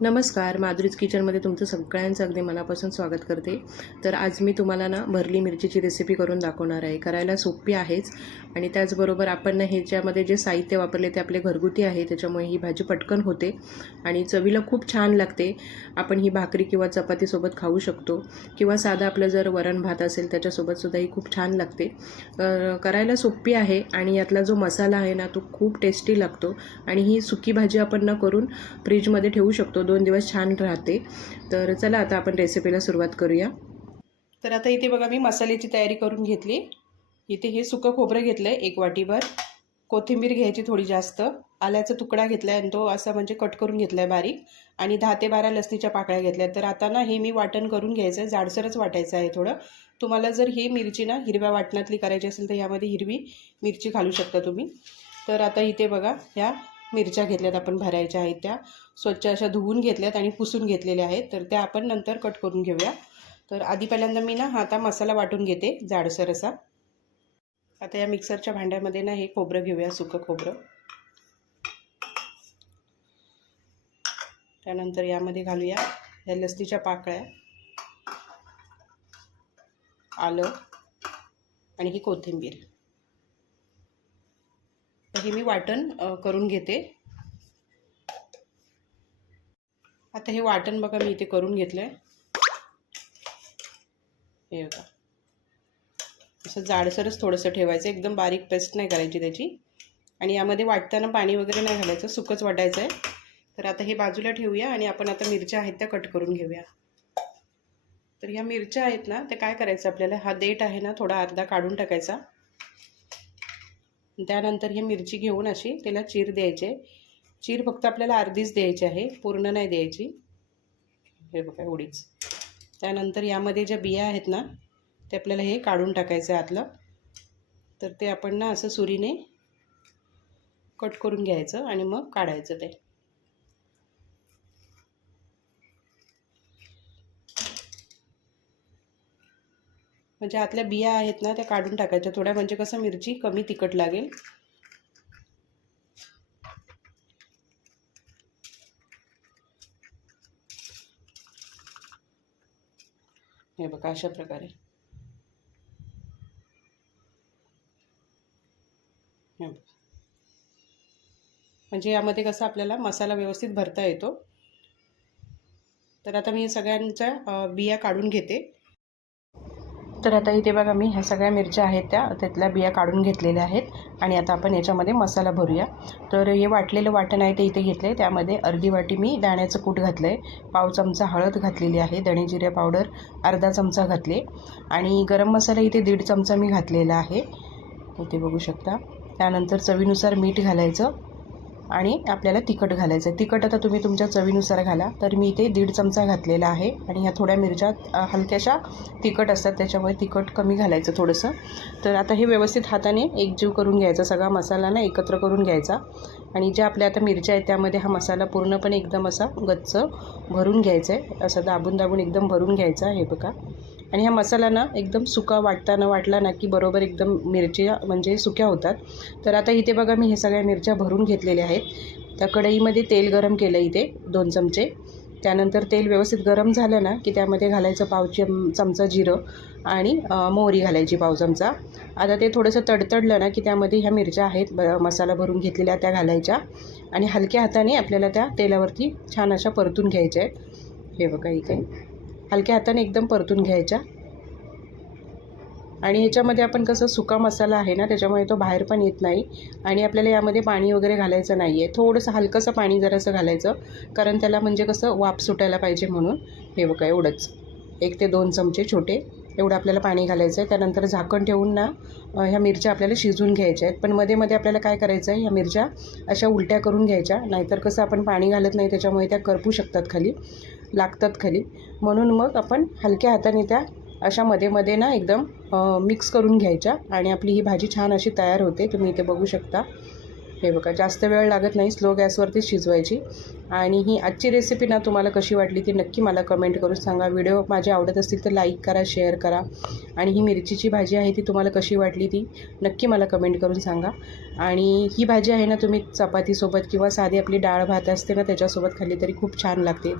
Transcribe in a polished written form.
नमस्कार, माधुरीज किचनमध्ये तुमचं सगळ्यांचं अगदी मनापासून स्वागत करते. तर आज मी तुम्हाला भरली मिरचीची रेसिपी करून दाखवणार आहे. करायला सोपी आहेच आणि त्याचबरोबर आपण ह्याच्यामध्ये जे साहित्य वापरले ते आपले घरगुती आहे, त्याच्यामुळे ही भाजी पटकन होते आणि चवीला खूप छान लागते. आपण ही भाकरी किंवा चपातीसोबत खाऊ शकतो किंवा साधं आपलं जर वरण भात असेल त्याच्यासोबतसुद्धा ही खूप छान लागते. करायला सोपी आहे आणि यातला जो मसाला आहे ना, तो खूप टेस्टी लागतो आणि ही सुकी भाजी आपण न करून फ्रीजमध्ये ठेवू शकतो. 2 दिवस छान राहते. तर चला आता आपण रेसिपीला सुरुवात करूया. तर आता इथे बघा मी मसाल्याची तयारी करून घेतली. इथे हे सुकं खोबरं घेतलं आहे 1 वाटीभर, कोथिंबीर घ्यायची थोडी जास्त, आल्याचा तुकडा घेतला आहे आणि तो असा म्हणजे कट करून घेतला आहे बारीक आणि 10 ते 12 लसणीच्या पाकळ्या घेतल्या. तर आता ना हे मी वाटण करून घ्यायचं आहे, जाडसरच वाटायचं आहे थोडं. तुम्हाला जर ही मिरची ना हिरव्या वाटणातली करायची असेल तर यामध्ये हिरवी मिरची घालू शकता तुम्ही. तर आता इथे बघा ह्या मिरच्या घेतल्यात आपण भरायच्या आहेत, त्या स्वच्छ अशा धुवून घेतल्यात आणि पुसून घेतलेल्या आहेत. तर त्या आपण नंतर कट करून घेऊया. तर आधी पहिल्यांदा मी ना आता मसाला वाटून घेते जाडसर असा. आता या मिक्सरच्या भांड्यामध्ये ना हे खोबरं घेऊया, सुकं खोबरं. त्यानंतर यामध्ये घालूया या लसणीच्या पाकळ्या, आलं आणि ही कोथिंबीर. हे मी वाटण करून घेते. आता हे वाटण बघा मी इथे करून घेतलं आहे. हे बघा असं जाडसरच थोडंसं ठेवायचं, एकदम बारीक पेस्ट नाही करायची त्याची. आणि यामध्ये वाटताना पाणी वगैरे नाही घालायचं, सुकंच वाटायचं आहे. तर आता हे बाजूला ठेवूया आणि आपण आता मिरच्या आहेत त्या कट करून घेऊया. तर ह्या मिरच्या आहेत ना, त्या काय करायचं आपल्याला, हा देठ आहे ना थोडा अर्धा काढून टाकायचा. त्यानंतर ही मिरची घेऊन अशी त्याला चीर द्यायचे. चीर फक्त आपल्याला अर्धीच द्यायची आहे, पूर्ण नाही द्यायची. हे बघा एवढीच. त्यानंतर यामध्ये ज्या बिया आहेत ना ते आपल्याला हे काढून टाकायचं आहे आतलं. तर ते आपण ना असं सुरीने कट करून घ्यायचं आणि मग काढायचं ते. म्हणजे आतल्या बिया आहेत ना त्या काढून टाकायच्या थोड्या, म्हणजे कसं मिरची कमी तिखट लागेल. हे बघा अशा प्रकारे. म्हणजे यामध्ये कसं आपल्याला मसाला व्यवस्थित भरता येतो. तर आता मी सगळ्यांच्या बिया काढून घेते. तर आता इथे बघा मी ह्या सगळ्या मिरच्या आहेत त्यातल्या बिया काढून घेतलेल्या आहेत आणि आता आपण याच्यामध्ये मसाला भरूया. तर हे वाटलेलं वाटण आहे ते इथे घेतलं आहे. त्यामध्ये अर्धी वाटी मी दाण्याचं कूट घातलं आहे, पाव चमचा हळद घातलेली आहे, धणे जिरे पावडर अर्धा चमचा घातले आणि गरम मसाला इथे 1.5 चमचा मी घातलेला आहे, इथे बघू शकता. त्यानंतर चवीनुसार मीठ घालायचं आणि आपल्याला तिखट घालायचं आहे. तिखट आता तुम्ही तुमच्या चवीनुसार घाला. तर मी इथे 1.5 चमचा घातलेला आहे आणि ह्या थोड्या मिरच्या हलक्याशा तिखट असतात त्याच्यामुळे तिखट कमी घालायचं थोडंसं. तर आता हे व्यवस्थित हाताने एकजीव करून घ्यायचा, सगळा मसाला ना एकत्र करून घ्यायचा आणि ज्या आपल्या आता मिरच्या आहेत त्यामध्ये हा मसाला पूर्णपणे एकदम असा गच्च भरून घ्यायचा आहे, असं दाबून दाबून एकदम भरून घ्यायचा. हे बघा. आणि हा मसाला ना एकदम सुका वाटला ना की बरोबर एकदम मिरच्या म्हणजे सुक्या होतात. तर आता इथे बघा मी हे सगळ्या मिरच्या भरून घेतलेल्या आहेत. त्या कढईमध्ये तेल गरम केलं इथे 2 चमचे. त्यानंतर तेल व्यवस्थित गरम झालं ना की त्यामध्ये घालायचं पाव चमचा जिरं आणि मोहरी घालायची पाव चमचा. आता ते थोडंसं तडतडलं ना की त्यामध्ये ह्या मिरच्या आहेत मसाला भरून घेतलेल्या त्या घालायच्या आणि हलक्या हाताने आपल्याला त्या तेलावरती छान अशा परतून घ्यायच्या आहेत. हे बघा इथे हलक्या हाताने एकदम परतून घ्यायच्या. आणि ह्याच्यामध्ये आपण कसं सुका मसाला आहे ना त्याच्यामुळे तो बाहेर पण येत नाही आणि आपल्याला यामध्ये पाणी वगैरे घालायचं नाही आहे. थोडंसं हलकंसं पाणी जरासं घालायचं, कारण त्याला म्हणजे कसं वाफ सुटायला पाहिजे म्हणून. हे बघा एवढंच, 1 ते 2 चमचे छोटे एवढं आपल्याला पाणी घालायचं आहे. त्यानंतर झाकण ठेवून ना ह्या मिरच्या आपल्याला शिजवून घ्यायच्या आहेत. पण मध्ये मध्ये आपल्याला काय करायचं आहे, ह्या मिरच्या अशा उलट्या करून घ्यायच्या, नाहीतर कसं आपण पाणी घालत नाही त्याच्यामुळे त्या करपू शकतात खाली, लागतात खाली. म्हणून मग आपण हलक्या हाताने त्या अशा मध्ये मध्ये ना एकदम मिक्स करून घ्यायच्या आणि आपली ही भाजी छान अशी तयार होते. तुम्ही इथे बघू शकता. हे बघा, जास्त वेळ लागत नाही, स्लो गॅसवरतीच शिजवायची. आणि ही आजची रेसिपी ना तुम्हाला कशी वाटली ती नक्की मला कमेंट करून सांगा. व्हिडिओ माझे आवडत असतील तर लाईक करा, शेअर करा. आणि ही मिरचीची भाजी आहे ती तुम्हाला कशी वाटली ती नक्की मला कमेंट करून सांगा. आणि ही भाजी आहे ना तुम्ही चपातीसोबत किंवा साधी आपली डाळ भात असते ना त्याच्यासोबत खाल्ली तरी खूप छान लागते.